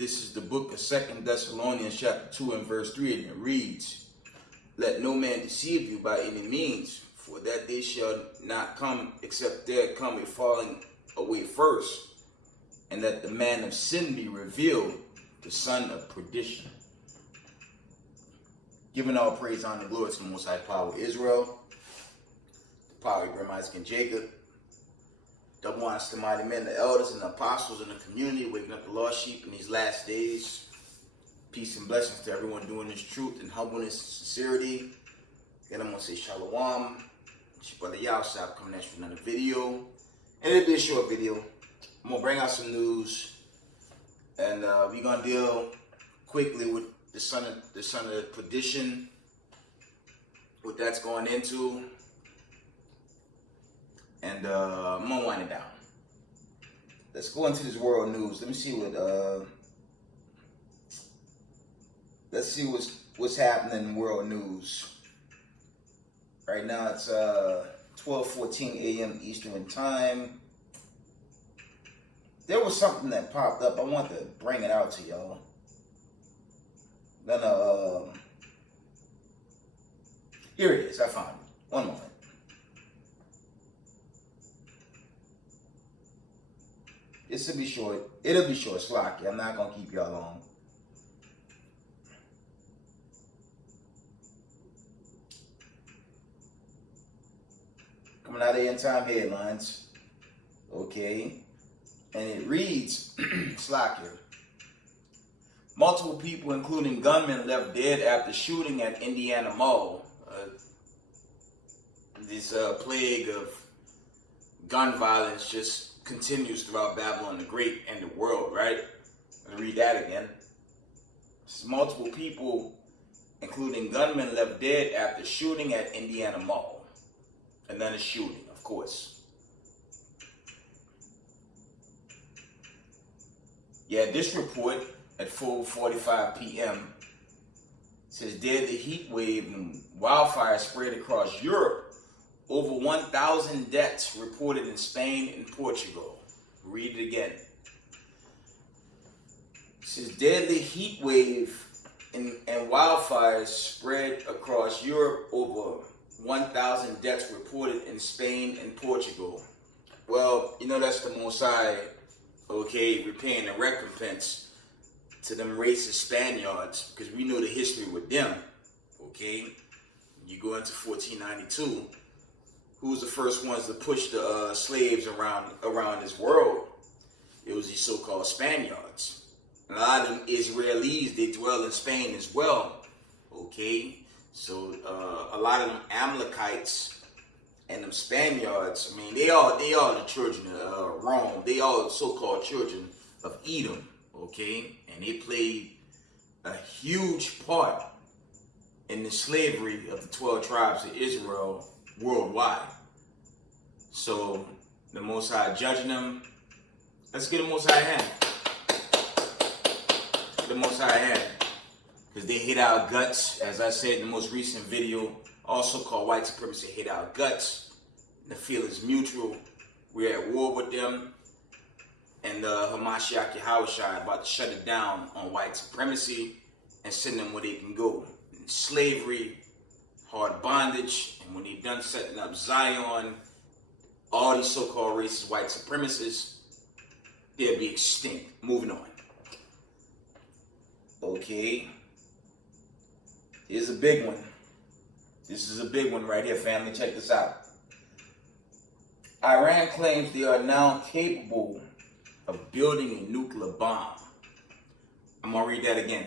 This is the book of 2 Thessalonians chapter 2 and verse 3, and it reads, "Let no man deceive you by any means, for that day shall not come except there come a falling away first, and that the man of sin be revealed, the son of perdition." Giving all praise, honor, and glory to the Most High Power of Israel, the power of Abraham, Isaac, and Jacob. Double honors to mighty men, the elders, and the apostles in the community, waking up the lost sheep in these last days. Peace and blessings to everyone doing this truth and humbleness and sincerity. Then I'm going to say shalom. It's your brother Yawsab coming at you with another video. And it'll be a short video. I'm going to bring out some news. And we're going to deal quickly with the son of perdition, what that's going into. And I'm gonna wind it down. Let's go into this world news. Let me see what let's see what's happening in world news. Right now it's 12:14 a.m. Eastern time. There was something that popped up. I want to bring it out to y'all. Then here it is. I found it. One moment. This will be short. It'll be short, Slocky. I'm not going to keep y'all long. Coming out of End Time Headlines. Okay. And it reads, Slocky. Multiple people, including gunmen, left dead after shooting at Indiana Mall. This plague of gun violence just continues throughout Babylon the Great and the world, right? Let me read that again. Multiple people, including gunmen, left dead after shooting at Indiana Mall. Another shooting, of course. Yeah, this report at 4:45 p.m. says deadly heat wave and wildfire spread across Europe. Over 1,000 deaths reported in Spain and Portugal. Read it again. It says deadly heat wave and wildfires spread across Europe. Over 1,000 deaths reported in Spain and Portugal. Well, you know that's the Most High, okay, repaying the recompense to them racist Spaniards, because we know the history with them, okay? You go into 1492. Who was the first ones to push the slaves around this world? It was these so-called Spaniards. And a lot of them Israelis, they dwell in Spain as well. Okay? So a lot of them Amalekites and them Spaniards, I mean, they all the children of Rome. They all the so-called children of Edom. Okay? And they played a huge part in the slavery of the 12 tribes of Israel worldwide. So the Most High judging them. Let's get the Most High hand. The Most High hand. Because they hate our guts. As I said in the most recent video, also called white supremacy, hate our guts. The feel is mutual. We're at war with them. And Hamashiach Yahushua about to shut it down on white supremacy and send them where they can go. Slavery, hard bondage, and when they done setting up Zion, all these so-called racist white supremacists, they'll be extinct. Moving on. Okay. Here's a big one. This is a big one right here, family. Check this out. Iran claims they are now capable of building a nuclear bomb. I'm going to read that again.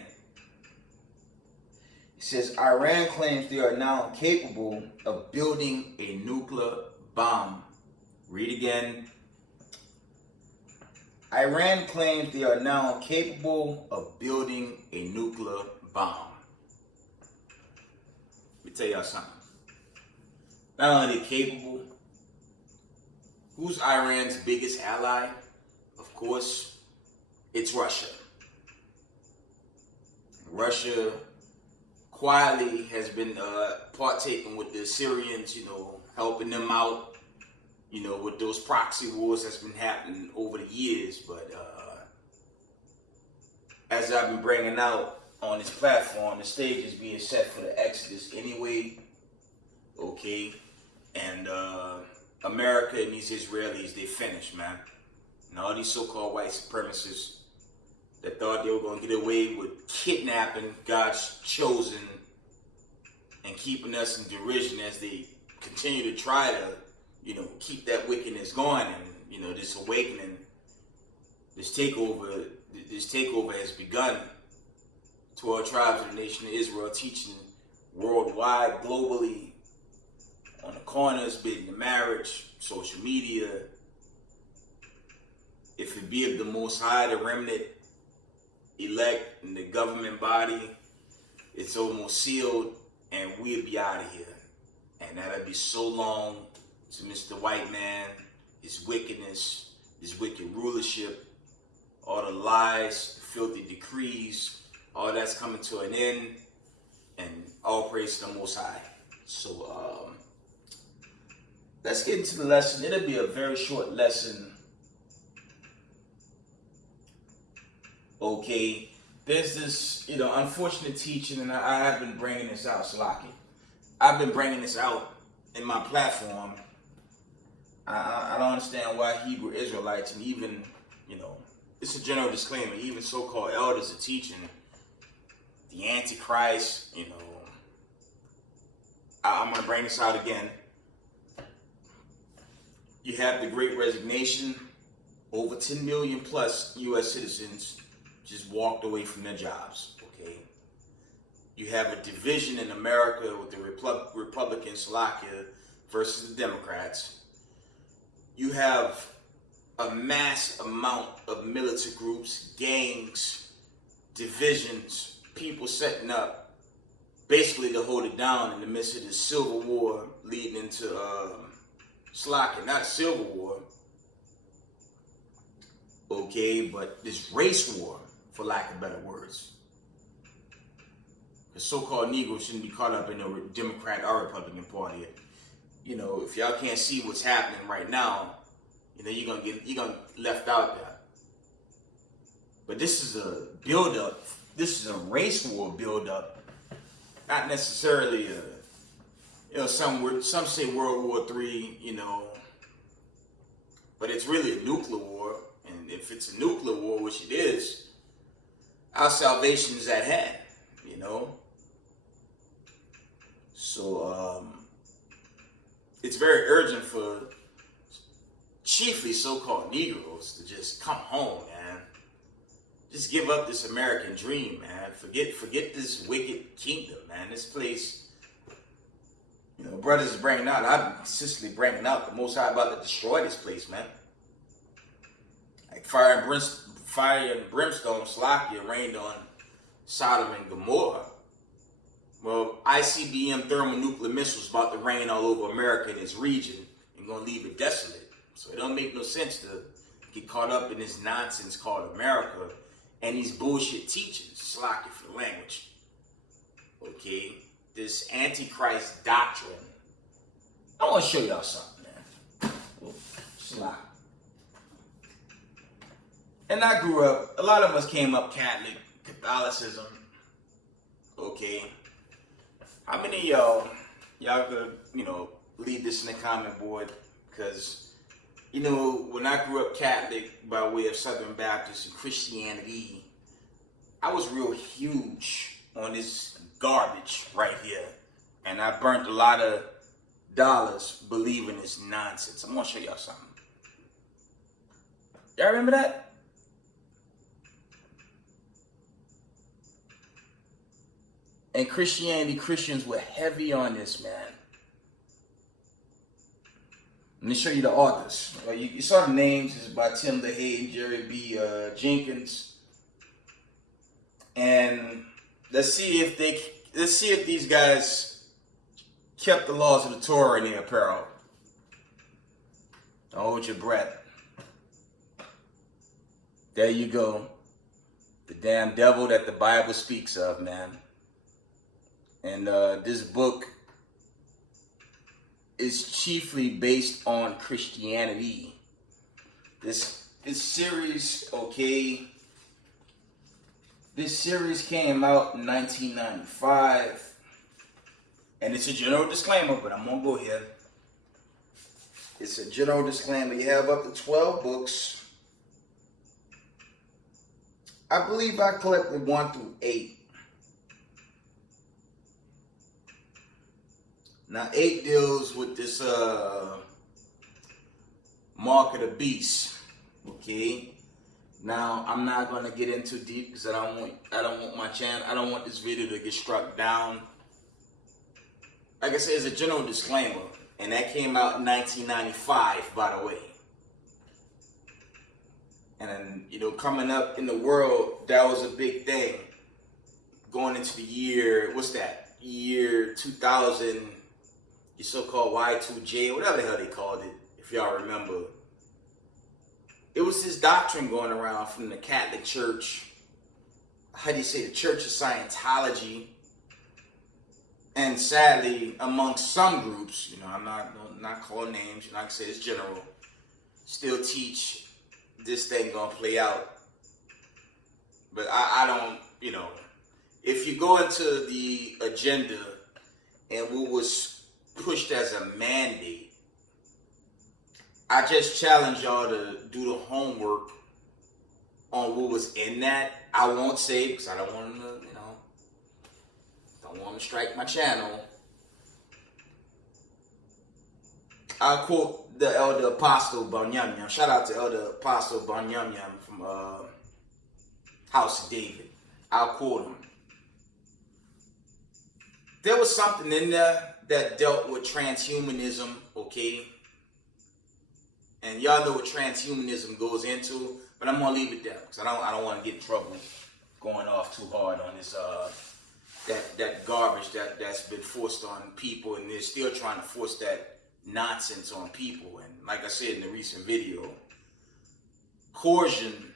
It says Iran claims they are now capable of building a nuclear bomb. Read again. Iran claims they are now capable of building a nuclear bomb. Let me tell y'all something. Not only are they capable, who's Iran's biggest ally? Of course, it's Russia. Russia quietly has been partaking with the Syrians, helping them out, with those proxy wars that's been happening over the years. But as I've been bringing out on this platform, the stage is being set for the Exodus anyway. Okay, and America and these Israelis, they finished, man. And all these so-called white supremacists that thought they were going to get away with kidnapping God's chosen and keeping us in derision as they continue to try to, keep that wickedness going. And, this awakening, this takeover has begun to our tribes of the nation of Israel, teaching worldwide, globally, on the corners, bidding the marriage, social media. If it be of the Most High, the remnant, elect, and the government body, it's almost sealed, and we'll be out of here. And that'll be so long to Mr. White Man, his wickedness, his wicked rulership, all the lies, filthy decrees, all that's coming to an end, and all praise to the Most High. So, let's get into the lesson. It'll be a very short lesson. Okay, there's this, unfortunate teaching, and I have been bringing this out, Salaki. I've been bringing this out in my platform. I don't understand why Hebrew Israelites, and even, it's a general disclaimer, even so-called elders are teaching the Antichrist, I'm going to bring this out again. You have the Great Resignation. Over 10 million plus U.S. citizens just walked away from their jobs, okay? You have a division in America with the Republican Slovakia versus the Democrats. You have a mass amount of militant groups, gangs, divisions, people setting up basically to hold it down in the midst of this civil war leading into Slovakia, not a civil war, okay, but this race war, for lack of better words. The so-called Negroes shouldn't be caught up in the Democrat or Republican Party. If y'all can't see what's happening right now, you're gonna get left out there. But this is a build-up. This is a race war build-up, not necessarily some say World War III, but it's really a nuclear war. And if it's a nuclear war, which it is, our salvation is at hand, So it's very urgent for chiefly so-called Negroes to just come home, man. Just give up this American dream, man. Forget this wicked kingdom, man. This place, brothers are bringing out. I'm consistently bringing out the Most High about to destroy this place, man. Like fire and brimstone, Slovakia rained on Sodom and Gomorrah. Well, ICBM thermonuclear missiles about to rain all over America and its region and gonna leave it desolate. So it don't make no sense to get caught up in this nonsense called America and these bullshit teachings. Slocky for the language. Okay? This Antichrist doctrine. I want to show y'all something, man. Slocky. And I grew up, a lot of us came up Catholicism. Okay? How many of y'all could, leave this in the comment board? Because when I grew up Catholic by way of Southern Baptist and Christianity, I was real huge on this garbage right here. And I burnt a lot of dollars believing this nonsense. I'm going to show y'all something. Y'all remember that? And Christianity, Christians were heavy on this, man. Let me show you the authors. You saw the names. It's by Tim LaHaye and Jerry B. Jenkins. And let's see if these guys kept the laws of the Torah in their apparel. Don't hold your breath. There you go. The damn devil that the Bible speaks of, man. And this book is chiefly based on Christianity. This series, okay, This series came out in 1995, and it's a general disclaimer, but I'm gonna go here. It's a general disclaimer. You have up to 12 books. I believe I collected 1 through 8. Now 8 deals with this mark of the beast. Okay. Now I'm not gonna get into deep because I don't want my channel. I don't want this video to get struck down. Like I said, it's a general disclaimer, and that came out in 1995, by the way. And you know, coming up in the world, that was a big thing. Going into the year, what's that? Year 2000, your so-called Y2J, whatever the hell they called it, if y'all remember. It was this doctrine going around from the Catholic Church. How do you say, the Church of Scientology? And sadly, amongst some groups, you know, I'm not calling names, you know, I can say it's general, still teach this thing gonna play out. But I don't, you know, if you go into the agenda and what was pushed as a mandate, I just challenge y'all to do the homework on what was in that. I won't say it because I don't want to, you know, don't want to strike my channel. I'll quote the Elder Apostle Banyamyam. Shout out to Elder Apostle Banyamyam from House of David. I'll quote him. There was something in there that dealt with transhumanism, okay? And y'all know what transhumanism goes into, but I'm gonna leave it there because I don't want to get in trouble going off too hard on this that garbage that's been forced on people, and they're still trying to force that nonsense on people. And like I said in the recent video, coercion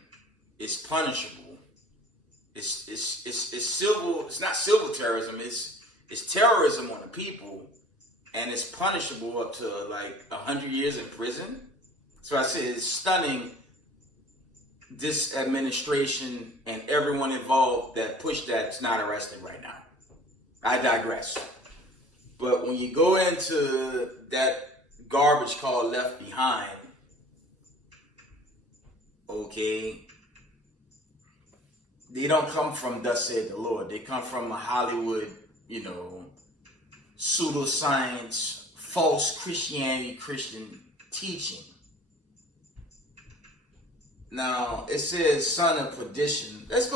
is punishable. It's civil. It's not civil terrorism. It's terrorism on the people, and it's punishable up to like 100 years in prison. So I said it's stunning this administration and everyone involved that pushed that's not arrested right now. I digress. But when you go into that garbage called Left Behind, okay, they don't come from thus said the Lord. They come from a Hollywood, you know, pseudoscience, false Christianity, Christian teaching. Now it says son of perdition. Let's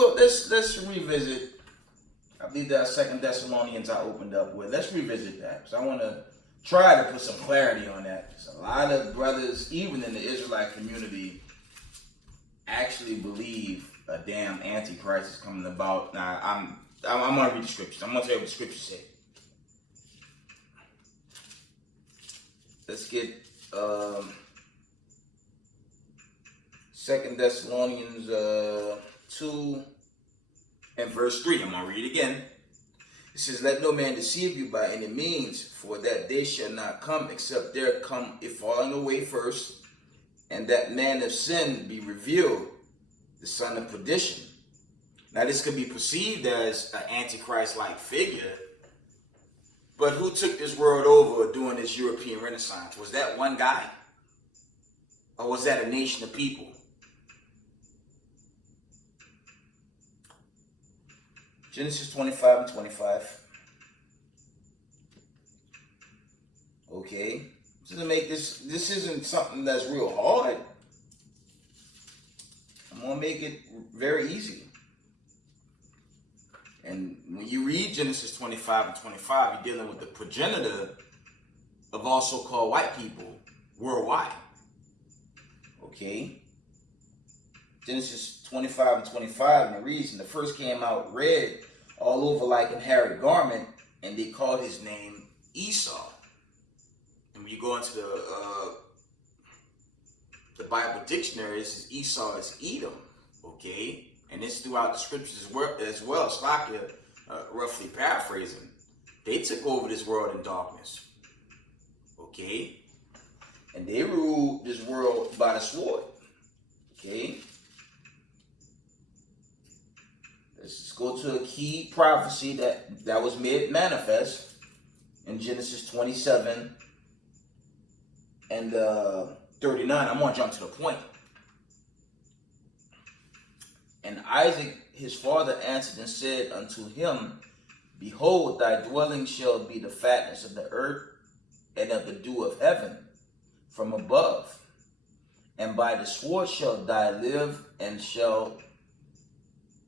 revisit. I believe that 2 Thessalonians I opened up with. Let's revisit that because I want to try to put some clarity on that. Because a lot of brothers, even in the Israelite community, actually believe a damn antichrist is coming about. Now I'm gonna read the scriptures. I'm gonna tell you what the scriptures say. Let's get 2 Thessalonians 2 and verse 3. I'm going to read it again. It says, let no man deceive you by any means, for that day shall not come, except there come a falling away first, and that man of sin be revealed, the son of perdition. Now this could be perceived as an antichrist-like figure, but who took this world over during this European Renaissance? Was that one guy? Or was that a nation of people? Genesis 25 and 25. Okay. This isn't something that's real hard. I'm going to make it very easy. And when you read Genesis 25 and 25, you're dealing with the progenitor of all so-called white people worldwide. Okay. Genesis 25 and 25, and it reads, and the first came out red all over like an hairy garment, and they called his name Esau. And when you go into the Bible dictionary, it says Esau is Edom, okay? And it's throughout the scriptures as well. Slakia, roughly paraphrasing, they took over this world in darkness, okay? And they ruled this world by the sword, okay? Let's go to a key prophecy that was made manifest in Genesis 27 and 39. I'm going to jump to the point. And Isaac his father answered and said unto him, Behold, thy dwelling shall be the fatness of the earth and of the dew of heaven from above. And by the sword shalt thou live, and shall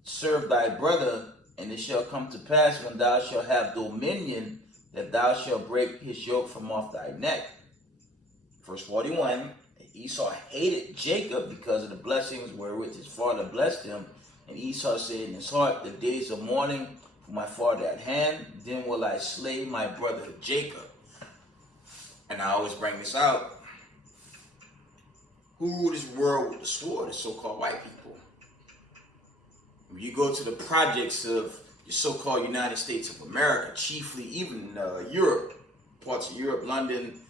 serve thy brother. And it shall come to pass, when thou shalt have dominion, that thou shalt break his yoke from off thy neck. Verse 41, Esau hated Jacob because of the blessings wherewith his father blessed him. And Esau said in his heart, The days of mourning for my father at hand, then will I slay my brother Jacob. And I always bring this out. Who ruled this world with the sword? The so-called white people. When you go to the projects of the so-called United States of America, chiefly even Europe, parts of Europe, London,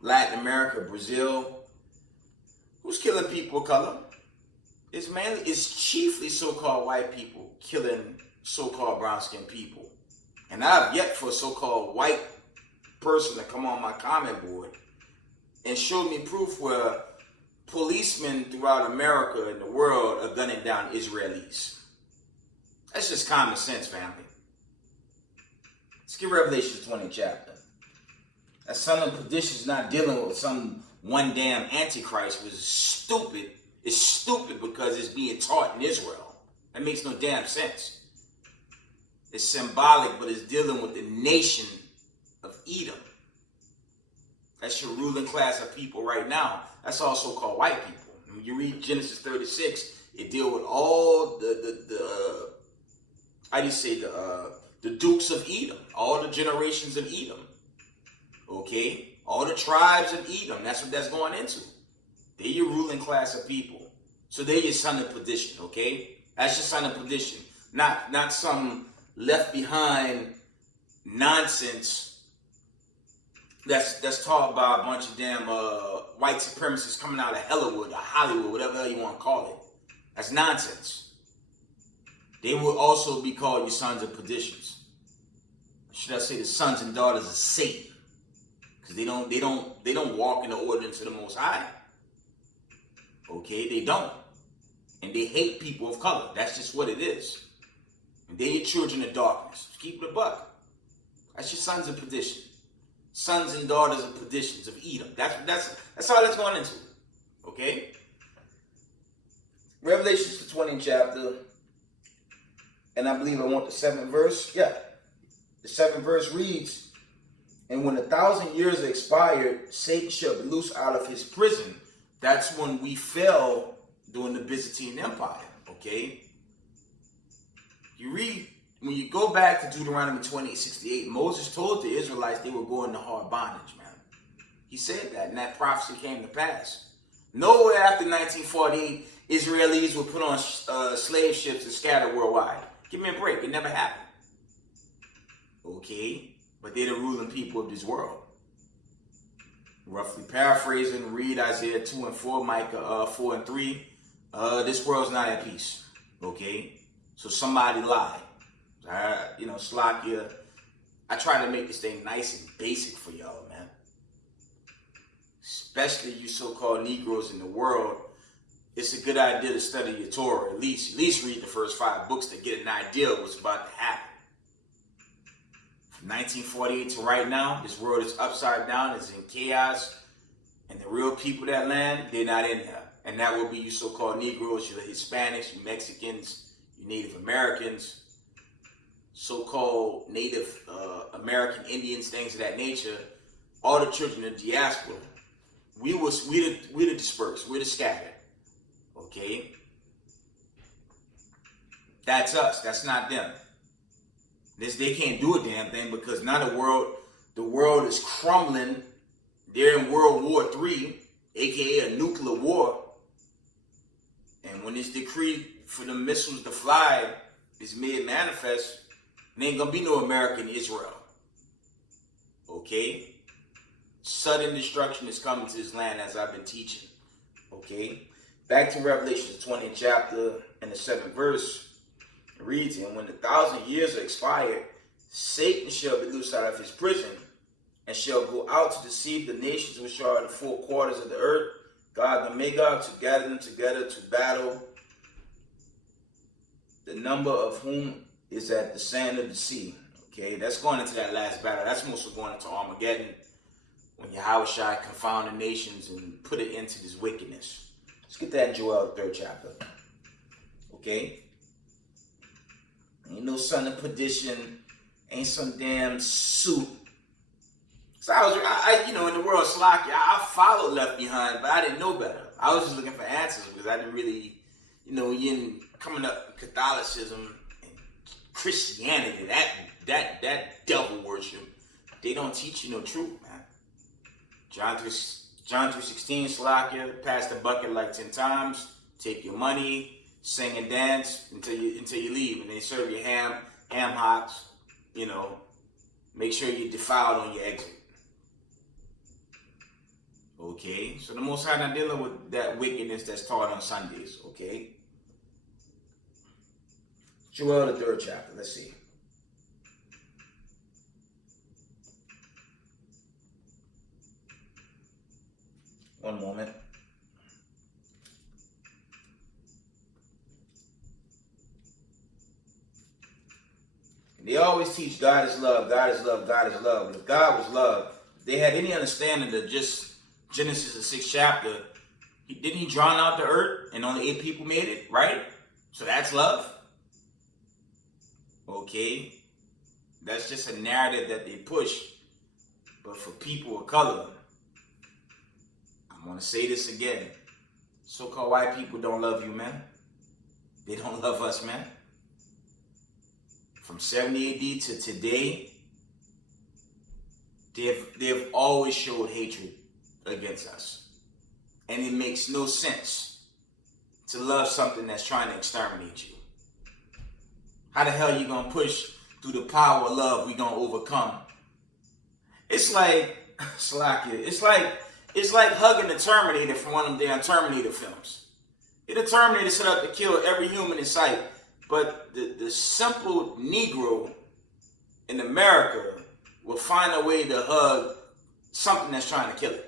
Latin America, Brazil, who's killing people of color? It's chiefly so-called white people killing so-called brown-skinned people. And I've yet for a so-called white person to come on my comment board and show me proof where policemen throughout America and the world are gunning down Israelis. That's just common sense, family. Let's get Revelation 20 chapter. That son of perdition is not dealing with some one damn antichrist, which is stupid. It's stupid because it's being taught in Israel. That makes no damn sense. It's symbolic, but it's dealing with the nation of Edom. That's your ruling class of people right now. That's also called white people. When you read Genesis 36, it deals with all the dukes of Edom, all the generations of Edom. Okay? All the tribes of Edom. That's what that's going into. They're your ruling class of people. So they're your son of perdition, okay? That's your son of perdition. Not some left behind nonsense that's taught by a bunch of damn white supremacists coming out of Hollywood or Hollywood, whatever the hell you want to call it. That's nonsense. They will also be called your sons of perditions. Should I say the sons and daughters of Satan? Because they don't walk in the ordinance of the Most High. Okay, they don't. And they hate people of color. That's just what it is. And they're your children of darkness. Just keep it a buck. That's your sons of perdition. Sons and daughters of perditions of Edom. That's all that's going into. Okay? Revelation the 20th chapter. And I believe I want the 7th verse. Yeah. The 7th verse reads, And when 1,000 years are expired, Satan shall be loosed out of his prison. That's when we fell during the Byzantine Empire, okay? You read, when you go back to Deuteronomy 28:68, Moses told the Israelites they were going to hard bondage, man. He said that, and that prophecy came to pass. Nowhere after 1948, Israelis were put on slave ships and scattered worldwide. Give me a break, it never happened. Okay? But they're the ruling people of this world. Roughly paraphrasing, read Isaiah 2 and 4, Micah 4 and 3. This world's not at peace. Okay? So somebody lied. Slakia. I try to make this thing nice and basic for y'all, man. Especially you so-called Negroes in the world. It's a good idea to study your Torah. At least read the first 5 books to get an idea of what's about to happen. From 1948 to right now, this world is upside down, it's in chaos, and the real people that land, they're not in there. And that will be you so-called Negroes, your Hispanics, your Mexicans, your Native Americans, so-called Native American Indians, things of that nature, all the children of the diaspora. We're the dispersed, we're the scattered. Okay? That's us, that's not them. They can't do a damn thing because now the world is crumbling. They're in World War III, aka a nuclear war. And when this decree for the missiles to fly is made manifest, there ain't gonna be no American Israel. Okay? Sudden destruction is coming to this land as I've been teaching. Okay? Back to Revelation 20th chapter and the 7th verse. It reads, and when the 1,000 years are expired, Satan shall be loosed out of his prison, and shall go out to deceive the nations which are in the four quarters of the earth, Gog and Magog, to gather them together to battle, the number of whom is at the sand of the sea. Okay, that's going into that last battle. That's mostly going into Armageddon, when Yahushua confound the nations and put it into this wickedness. Let's get that in Joel, the 3rd chapter. Okay? Ain't no son of perdition, ain't some damn suit. So I in the world of Slakia, I followed Left Behind, but I didn't know better. I was just looking for answers because I didn't really, coming up in Catholicism and Christianity, that devil worship, they don't teach you no truth, man. John 3:16, Slakia, pass the bucket like 10 times, take your money, sing and dance until you leave, and they serve you ham hocks, make sure you're defiled on your exit. Okay, so the Most High not dealing with that wickedness that's taught on Sundays, okay? Joel, the 3rd chapter, let's see. One moment. They always teach God is love, God is love, God is love. But if God was love, if they had any understanding of just Genesis, the 6th chapter, didn't he drown out the earth and only 8 people made it, right? So that's love? Okay. That's just a narrative that they push. But for people of color, I'm going to say this again. So-called white people don't love you, man. They don't love us, man. From 70 AD to today, they've always showed hatred against us. And it makes no sense to love something that's trying to exterminate you. How the hell are you going to push through the power of love we going to overcome? It's like, Slakia, it's like hugging the Terminator from one of them damn Terminator films. The Terminator set up to kill every human in sight, but the simple Negro in America will find a way to hug something that's trying to kill it.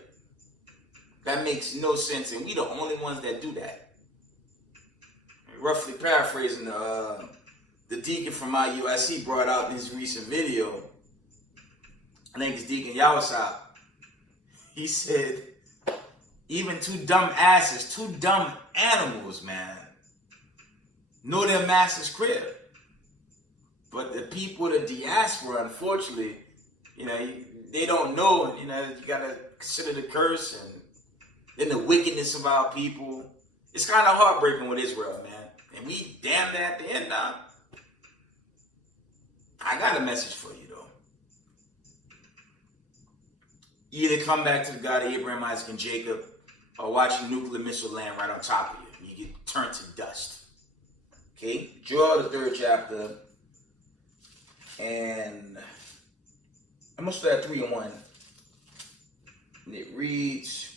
That makes no sense, and we the only ones that do that. Roughly paraphrasing, the deacon from IUIC brought out in his recent video, I think it's Deacon Yawasop, he said, even two dumb animals, man, know their master's crib. But the people, the diaspora, unfortunately, they don't know, you gotta consider the curse and then the wickedness of our people. It's kind of heartbreaking with Israel, man. And we damn that at the end now. I got a message for you, though. You either come back to the God of Abraham, Isaac, and Jacob, or watch a nuclear missile land right on top of you. You get turned to dust. Okay? Joel, the 3rd chapter. And I'm going to start at 3 and 1. And it reads,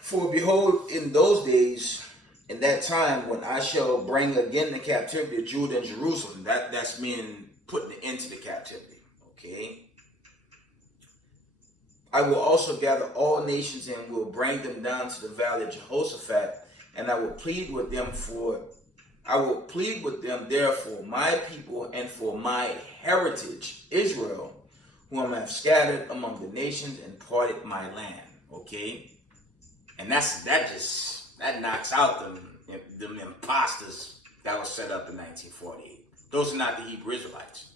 for behold, in those days, in that time, when I shall bring again the captivity of Judah and Jerusalem, that's meaning putting an end to the captivity, okay? I will also gather all nations and will bring them down to the valley of Jehoshaphat, and I will plead with them therefore my people and for my heritage, Israel, whom I have scattered among the nations and parted my land, okay? And that knocks out them imposters that was set up in 1948. Those are not the Hebrew Israelites.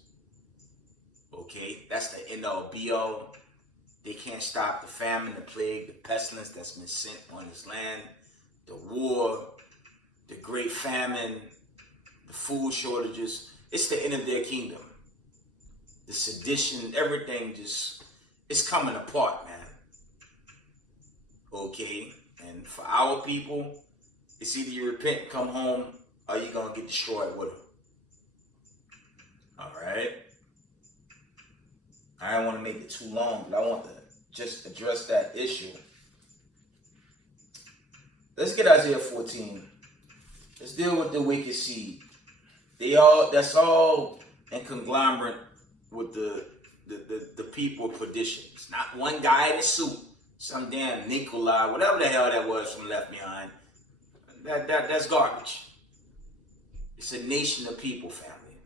Okay? That's the end all be all. They can't stop the famine, the plague, the pestilence that's been sent on this land, the war, the great famine, the food shortages. It's the end of their kingdom. The sedition, everything it's coming apart, man. Okay? And for our people, it's either you repent and come home, or you're going to get destroyed with them. All right? I don't want to make it too long, but I want to just address that issue. Let's get Isaiah 14. Let's deal with the wicked seed. That's all in conglomerate with the people of perdition. It's not one guy in a suit, some damn Nikolai, whatever the hell that was from Left Behind. That's garbage. It's a nation of people, family.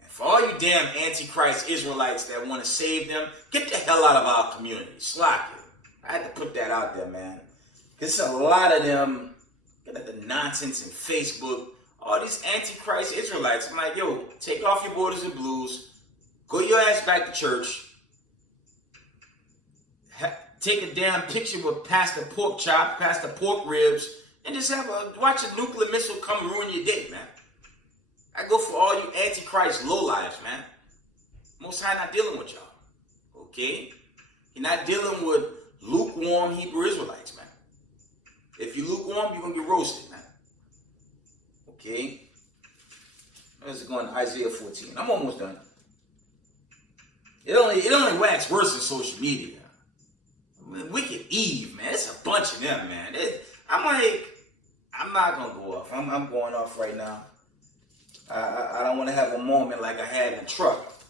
And for all you damn Antichrist Israelites that want to save them, get the hell out of our community. Slack it. I had to put that out there, man. There's a lot of them, get at the nonsense in Facebook, all these Antichrist Israelites. I'm like, yo, take off your borders and blues, go your ass back to church, take a damn picture with Pastor Pork Chop, Pastor Pork Ribs, and just watch a nuclear missile come and ruin your day, man. I go for all you Antichrist lowlives, man. Most High not dealing with y'all, okay? You're not dealing with lukewarm Hebrew Israelites, man. If you lukewarm, you're going to get roasted, man. Okay? Let's go to Isaiah 14. I'm almost done. It only wax worse than social media. Wicked Eve, man. It's a bunch of them, man. I'm not going to go off. I'm going off right now. I don't want to have a moment like I had in the truck.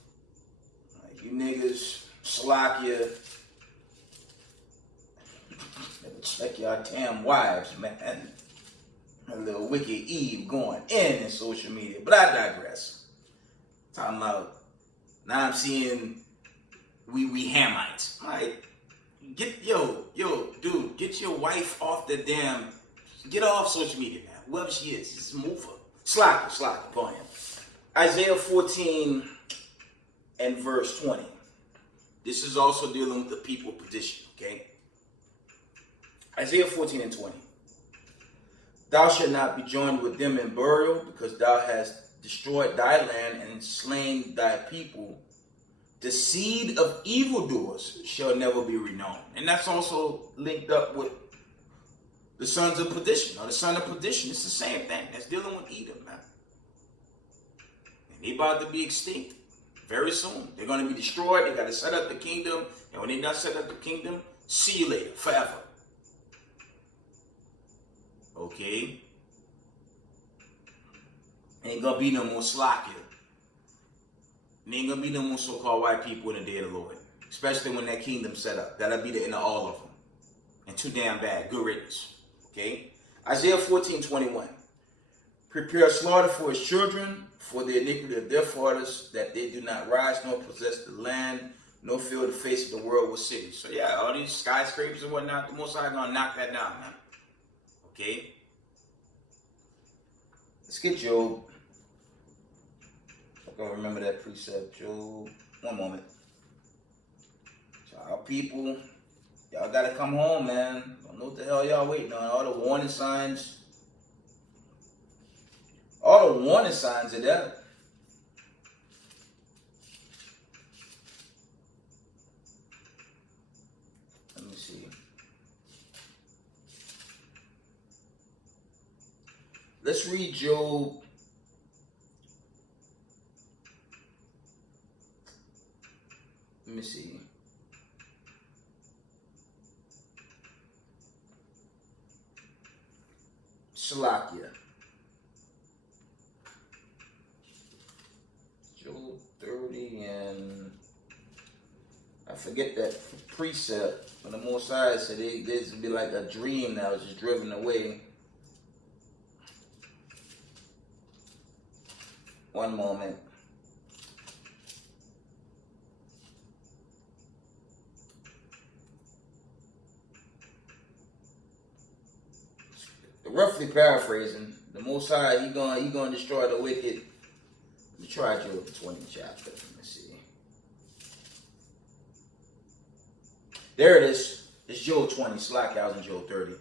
Like, you niggas, Slovakia, check y'all damn wives, man. A little Wicked Eve going in social media. But I digress. Talking about, now I'm seeing we Hamites. Like, dude, get your wife off the damn, get her off social media, man. Whoever she is, just move her. Slack, go ahead. Isaiah 14 and verse 20. This is also dealing with the people of perdition, okay? Isaiah 14 and 20. Thou shalt not be joined with them in burial, because thou hast destroyed thy land and slain thy people. The seed of evildoers shall never be renowned. And that's also linked up with the sons of perdition, or the son of perdition. It's the same thing. That's dealing with Edom, man. And they about to be extinct very soon. They're going to be destroyed. They got to set up the kingdom. And when they not set up the kingdom, see you later, forever. Okay? Ain't going to be no more Slovakia. And ain't going to be no more so-called white people in the day of the Lord. Especially when that kingdom's set up. That'll be the end of all of them. And too damn bad. Good riddance. Okay? Isaiah 14:21. Prepare slaughter for his children, for the iniquity of their fathers, that they do not rise nor possess the land, nor fill the face of the world with cities. So yeah, all these skyscrapers and whatnot, the Most High gonna knock that down, man. Okay? Let's get Job. I can remember that precept. Job. One moment. Y'all people, y'all gotta come home, man. Don't know what the hell y'all waiting on. All the warning signs. All the warning signs are there. Let me see. Let's read Job. Let me see. Salakia. Job 30 and I forget that precept, but the Most High said this would be like a dream that was just driven away. One moment. Roughly paraphrasing, the Most High, he gonna destroy the wicked. Let me try Job the 20th chapter. Let me see. There it is. It's Job 20. Slack, I was in Job 30.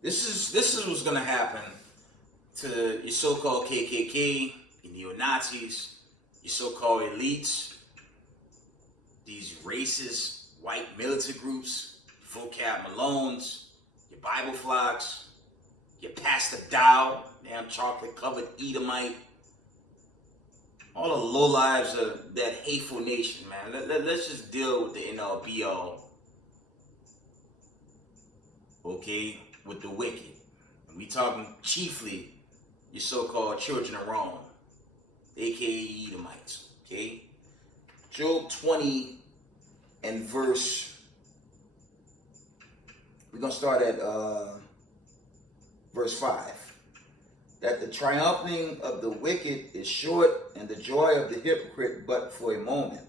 This is what's gonna happen to your so-called KKK, your neo-Nazis, your so-called elites, these racist white militant groups, vocab Malones, your Bible flocks, your Pastor Dow, damn chocolate-covered Edomite, all the lowlives of that hateful nation, man. Let's just deal with the end-all, be-all, okay, with the wicked. And we talking chiefly your so-called children of Rome, aka Edomites. Okay? Job 20 and verse, we're going to start at verse 5. That the triumphing of the wicked is short, and the joy of the hypocrite but for a moment.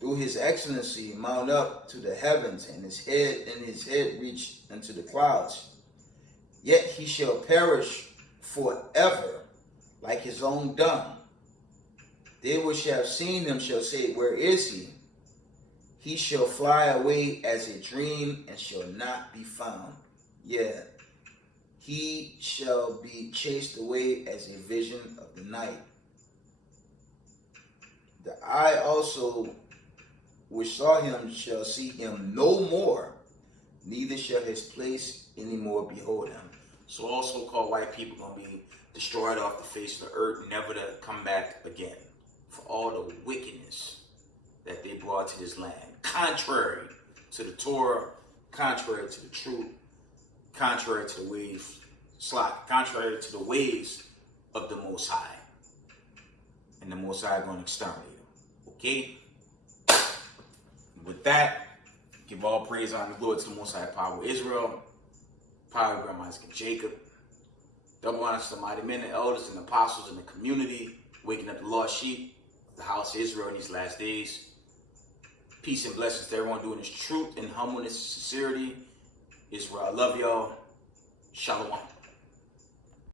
Through his excellency mount up to the heavens, and his head reach unto the clouds. Yet he shall perish forever, like his own dung. They which have seen him shall say, where is he? He shall fly away as a dream, and shall not be found. Yeah, he shall be chased away as a vision of the night. The eye also which saw him shall see him no more, neither shall his place any more behold him. So all so-called white people going to be destroyed off the face of the earth, never to come back again, for all the wickedness that they brought to this land, contrary to the Torah, contrary to the truth, contrary to the ways, contrary to the ways of the Most High. And the Most High going to exterminate them. Okay? With that, give all praise, honor, and glory to the Most High power of Israel, power of Abraham, Isaac, and Jacob. Double honor to the mighty men, the elders, and apostles in the community, waking up the lost sheep of the house of Israel in these last days. Peace and blessings to everyone doing this truth and humbleness and sincerity. Israel, I love y'all. Shalom.